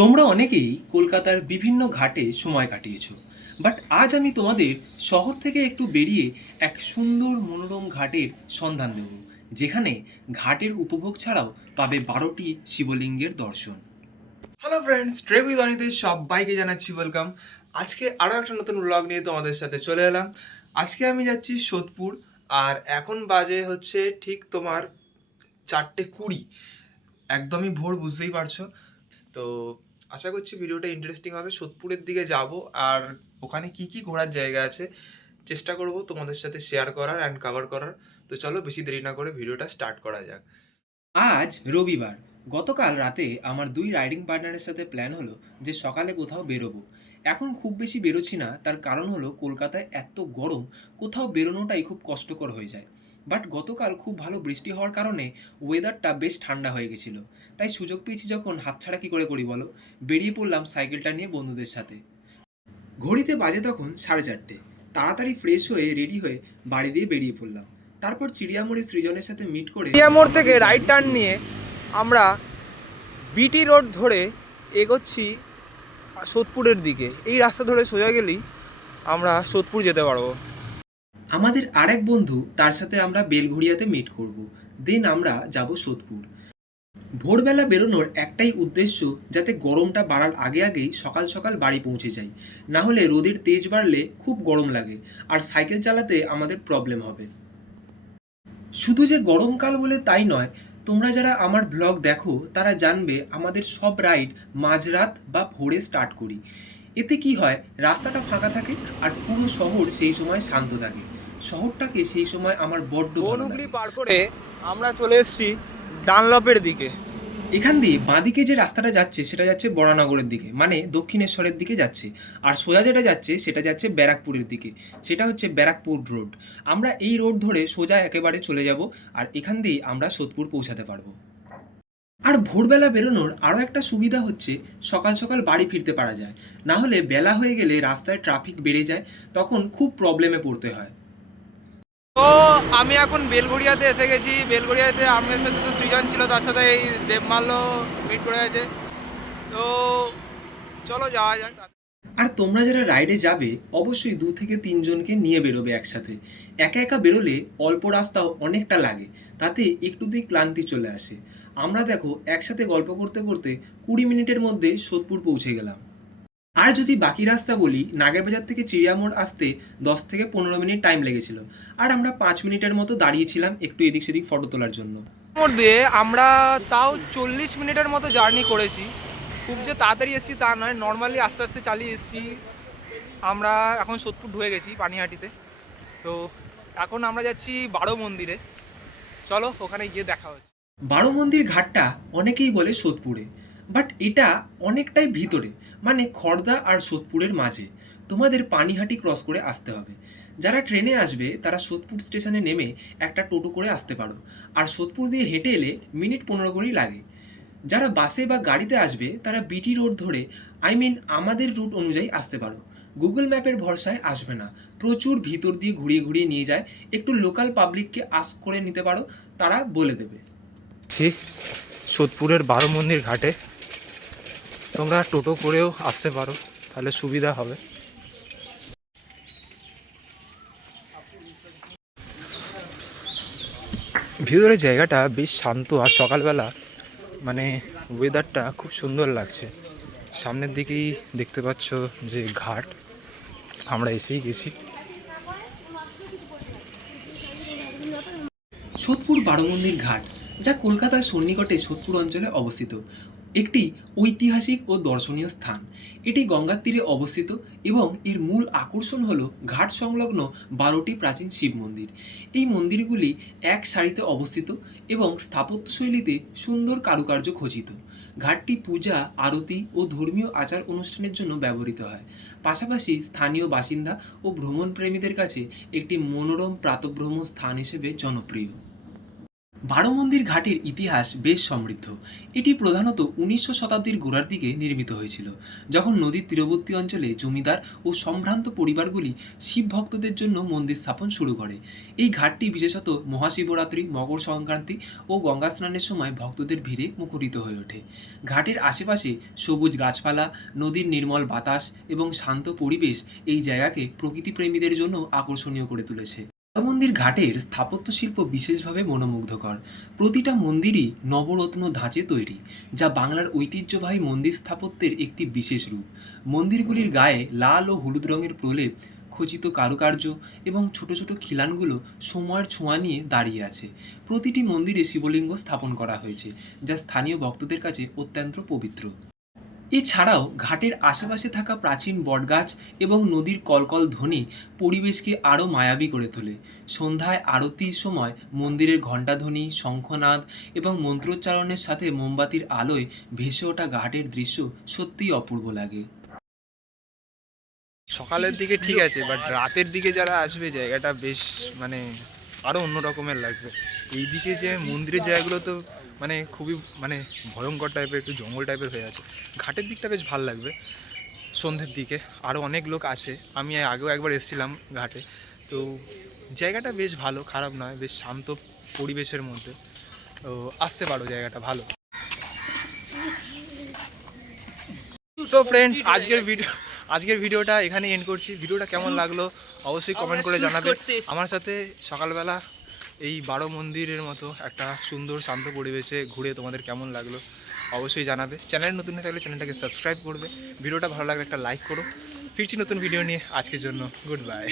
তোমরা অনেকেই কলকাতার বিভিন্ন ঘাটে সময় কাটিয়েছো, বাট আজ আমি তোমাদের শহর থেকে একটু বেরিয়ে এক সুন্দর মনোরম ঘাটের সন্ধান দেব, যেখানে ঘাটের উপভোগ ছাড়াও পাবে 12টি শিবলিঙ্গের দর্শন। হ্যালো ফ্রেন্ডস, ট্রেক উইথ অনিতে সবাইকে জানাচ্ছি ওয়েলকাম। আজকে আরও একটা নতুন ব্লগ নিয়ে তোমাদের সাথে চলে এলাম। আজকে আমি যাচ্ছি সোদপুর, আর এখন বাজে হচ্ছে ঠিক তোমার 4:20। একদমই ভোর, বুঝতেই পারছো। তো আশা করছি ভিডিওটা ইন্টারেস্টিং হবে। সোদপুরের দিকে যাব, আর ওখানে কি কি ঘোরার জায়গা আছে চেষ্টা করব তোমাদের সাথে শেয়ার করার অ্যান্ড কভার করার। তো চলো বেশি দেরি না করে ভিডিওটা স্টার্ট করা যাক। আজ রবিবার। গতকাল রাতে আমার দুই রাইডিং পার্টনারের সাথে প্ল্যান হলো যে সকালে কোথাও বেরোবো। এখন খুব বেশি বেরোচ্ছি না, তার কারণ হলো কলকাতায় এত গরম, কোথাও বেরোনোটাই খুব কষ্টকর হয়ে যায়। বাট গতকাল খুব ভালো বৃষ্টি হওয়ার কারণে ওয়েদারটা বেশ ঠান্ডা হয়ে গেছিলো। তাই সুযোগ পেয়েছি যখন, হাতছাড়া কী করে করি বলো। বেরিয়ে পড়লাম সাইকেলটা নিয়ে বন্ধুদের সাথে। ঘড়িতে বাজে তখন 4:30। তাড়াতাড়ি ফ্রেশ হয়ে রেডি হয়ে বাড়ি দিয়ে বেরিয়ে পড়লাম। তারপর চিড়িয়ামোড়ে সৃজনের সাথে মিট করে চিড়িয়ামোড় থেকে রাইট টার্ন নিয়ে আমরা বিটি রোড ধরে এগোচ্ছি সোদপুরের দিকে। এই রাস্তা ধরে সোজা গেলেই আমরা সোদপুর যেতে পারবো। আমাদের আরেক বন্ধু, তার সাথে আমরা বেলঘড়িয়াতে মিট করব। দেন আমরা যাব সোদপুর। ভোরবেলা বেরোনোর একটাই উদ্দেশ্য, যাতে গরমটা বাড়ার আগে আগেই সকাল সকাল বাড়ি পৌঁছে যাই। না হলে রোদের তেজ বাড়লে খুব গরম লাগে, আর সাইকেল চালাতে আমাদের প্রবলেম হবে। শুধু যে গরমকাল বলে তাই নয়, তোমরা যারা আমার ব্লগ দেখো তারা জানবে আমাদের সব রাইড মাঝরাত বা ভোরে স্টার্ট করি। এতে কি হয়, রাস্তাটা ফাঁকা থাকে আর পুরো শহর সেই সময় শান্ত থাকে। শহরটাকে সেই সময় আমার বড্ড ভালো বনহুগলি লাগে। পার করে আমরা চলে এসেছি ডানলপের দিকে। এখান দিয়ে বাঁদিকে যে রাস্তাটা যাচ্ছে সেটা যাচ্ছে বরানগরের দিকে, মানে দক্ষিণেশ্বরের দিকে যাচ্ছে। আর সোজা যেটা যাচ্ছে সেটা যাচ্ছে ব্যারাকপুরের দিকে, সেটা হচ্ছে ব্যারাকপুর রোড। আমরা এই রোড ধরে সোজা একেবারে চলে যাব, আর এখান দিয়ে আমরা সোদপুর পৌঁছাতে পারবো। আর ভোরবেলা বেরোনোর আরও একটা সুবিধা হচ্ছে, সকাল সকাল বাড়ি ফিরতে পারা যায়। না হলে বেলা হয়ে গেলে রাস্তায় ট্রাফিক বেড়ে যায়, তখন খুব প্রবলেমে পড়তে হয়। তো আমি এখন বেলঘড়িয়াতে এসে গেছি। বেলঘড়িয়াতে আমাদের সাথে তো সৃজন ছিল, তার সাথে এই দেবমাল্য মিট করে গেছে। তো চলো যাওয়া যাক। আর তোমরা যারা রাইডে যাবে অবশ্যই 2 থেকে 3 জনকে নিয়ে বেরোবে একসাথে। একা একা বেরোলে অল্প রাস্তাও অনেকটা লাগে, তাতে একটুতেই ক্লান্তি চলে আসে। আমরা দেখো একসাথে গল্প করতে করতে 20 মিনিটের মধ্যে সোদপুর পৌঁছে গেলাম। আর যদি বাকি রাস্তা বলি, নাগেরবাজার থেকে চিড়িয়ামোড় আসতে 10 থেকে 15 মিনিট টাইম লেগেছিল, আর আমরা 5 মিনিটের মতো দাঁড়িয়েছিলাম একটু এদিক সেদিক ফটো তোলার জন্য। মোড় দিয়ে আমরা তাও 40 মিনিটের মতো জার্নি করেছি। খুব যে তাড়াতাড়ি এসেছি তা নয়, নর্মালি আস্তে আস্তে চালিয়ে এসেছি। আমরা এখন সোদপুর ঢুকে গেছি পানিহাটিতে। তো এখন আমরা যাচ্ছি বারো মন্দিরে। চলো ওখানে গিয়ে দেখা হচ্ছে। বারো মন্দির ঘাটটা অনেকেই বলে সোদপুরে, বাট এটা অনেকটাই ভিতরে, মানে খড়দা আর সোদপুরের মাঝে। তোমাদের পানিহাটি ক্রস করে আসতে হবে। যারা ট্রেনে আসবে তারা সোদপুর স্টেশনে নেমে একটা টোটো করে আসতে পারো, আর সোদপুর দিয়ে হেঁটে এলে মিনিট 15 লাগে। যারা বাসে বা গাড়িতে আসবে তারা বিটি রোড ধরে, আমাদের রুট অনুযায়ী আসতে পারো। গুগল ম্যাপের ভরসায় আসবে না, প্রচুর ভিতর দিয়ে ঘুরিয়ে ঘুরিয়ে নিয়ে যায়। একটু লোকাল পাবলিককে আস্ক করে নিতে পারো, তারা বলে দেবে। সোদপুরের বারো মন্দির ঘাটে তোমরা টোটো করেও আসতে পারো, তাহলে সুবিধা হবে। ভিতরের জায়গাটা বেশ শান্ত, আর সকালবেলা মানে ওয়েদারটা খুব সুন্দর লাগছে। সামনের দিকেই দেখতে পাচ্ছ যে ঘাট, আমরা এসেই গেছি। সোদপুর বারোমন্দির ঘাট, যা কলকাতার সন্নিকটে সোদপুর অঞ্চলে অবস্থিত, একটি ঐতিহাসিক ও দর্শনীয় স্থান। এটি গঙ্গার তীরে অবস্থিত এবং এর মূল আকর্ষণ হল ঘাট সংলগ্ন 12টি প্রাচীন শিব মন্দির। এই মন্দিরগুলি এক সারিতে অবস্থিত এবং স্থাপত্যশৈলীতে সুন্দর কারুকার্য খচিত। ঘাটটি পূজা, আরতি ও ধর্মীয় আচার অনুষ্ঠানের জন্য ব্যবহৃত হয়। পাশাপাশি স্থানীয় বাসিন্দা ও ভ্রমণপ্রেমীদের কাছে একটি মনোরম প্রাতঃভ্রমণ স্থান হিসেবে জনপ্রিয়। বারো মন্দির ঘাটের ইতিহাস বেশ সমৃদ্ধ। এটি প্রধানত 19শো শতাব্দীর গোড়ার দিকে নির্মিত হয়েছিল, যখন নদীর তীরবর্তী অঞ্চলে জমিদার ও সম্ভ্রান্ত পরিবারগুলি শিব ভক্তদের জন্য মন্দির স্থাপন শুরু করে। এই ঘাটটি বিশেষত মহাশিবরাত্রি, মকর সংক্রান্তি ও গঙ্গা স্নানের সময় ভক্তদের ভিড়ে মুখরিত হয়ে ওঠে। ঘাটের আশেপাশে সবুজ গাছপালা, নদীর নির্মল বাতাস এবং শান্ত পরিবেশ এই জায়গাকে প্রকৃতিপ্রেমীদের জন্য আকর্ষণীয় করে তুলেছে। মন্দির ঘাটের স্থাপত্য শিল্প বিশেষভাবে মনোমুগ্ধকর। প্রতিটা মন্দিরই নবরত্ন ধাঁচে তৈরি, যা বাংলার ঐতিহ্যবাহী মন্দির স্থাপত্যের একটি বিশেষ রূপ। মন্দিরগুলির গায়ে লাল ও হলুদ রঙের প্রলেপ, খচিত কারুকার্য এবং ছোট ছোট খিলানগুলো সময়ের ছোঁয়া নিয়ে দাঁড়িয়ে আছে। প্রতিটি মন্দিরে শিবলিঙ্গ স্থাপন করা হয়েছে, যা স্থানীয় ভক্তদের কাছে অত্যন্ত পবিত্র। এছাড়াও ঘাটের আশেপাশে থাকা প্রাচীন বটগাছ এবং নদীর কলকল ধ্বনি পরিবেশকে আরও মায়াবী করে তোলে। সন্ধ্যায় আরতির সময় মন্দিরের ঘণ্টাধ্বনি, শঙ্খনাদ এবং মন্ত্রোচ্চারণের সাথে মোমবাতির আলোয় ভেসে ওঠা ঘাটের দৃশ্য সত্যিই অপূর্ব লাগে। সকালের দিকে ঠিক আছে, বাট রাতের দিকে যারা আসবে জায়গাটা বেশ মানে আরও অন্য রকমের লাগবে। এইদিকে যে মন্দিরের জায়গাগুলো তো মানে খুবই মানে ভয়ঙ্কর টাইপের, একটু জঙ্গল টাইপের হয়ে আছে। ঘাটের দিকটা বেশ ভালো লাগবে সন্ধ্যের দিকে, আরও অনেক লোক আসে। আমি আগেও একবার এসেছিলাম ঘাটে, তো জায়গাটা বেশ ভালো, খারাপ নয়, বেশ শান্ত পরিবেশের মধ্যে। তো আসতে পারো, জায়গাটা ভালো। সো ফ্রেন্ডস, আজকের ভিডিওটা এখানে এন্ড করছি। ভিডিওটা কেমন লাগলো অবশ্যই কমেন্ট করে জানাবে। আমার সাথে সকালবেলা এই 12 মন্দিরের মতো একটা সুন্দর শান্ত পরিবেশে ঘুরে তোমাদের কেমন লাগলো অবশ্যই জানাবে। চ্যানেল নতুন হয়ে থাকলে চ্যানেলটাকে সাবস্ক্রাইব করবে। ভিডিওটা ভালো লাগলে একটা লাইক করো। ফিরছি নতুন ভিডিও নিয়ে। আজকের জন্য গুড বাই।